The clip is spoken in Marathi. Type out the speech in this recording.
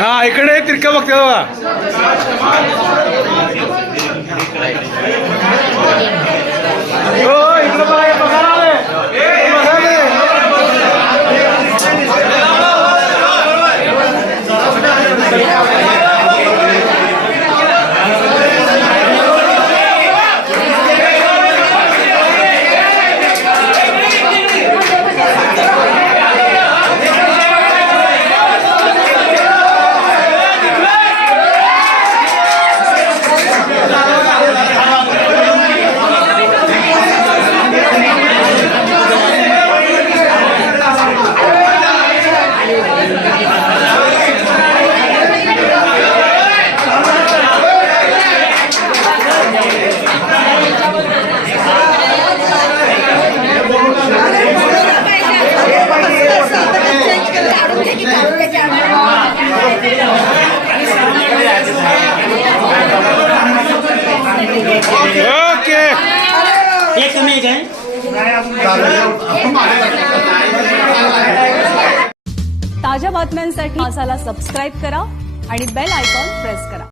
हा इकडे तिरका बघते बघा. ओके हे कमी काय ताज्या बातम्यांसाठी मसाला सबस्क्राईब करा आणि बेल आयकॉन प्रेस करा.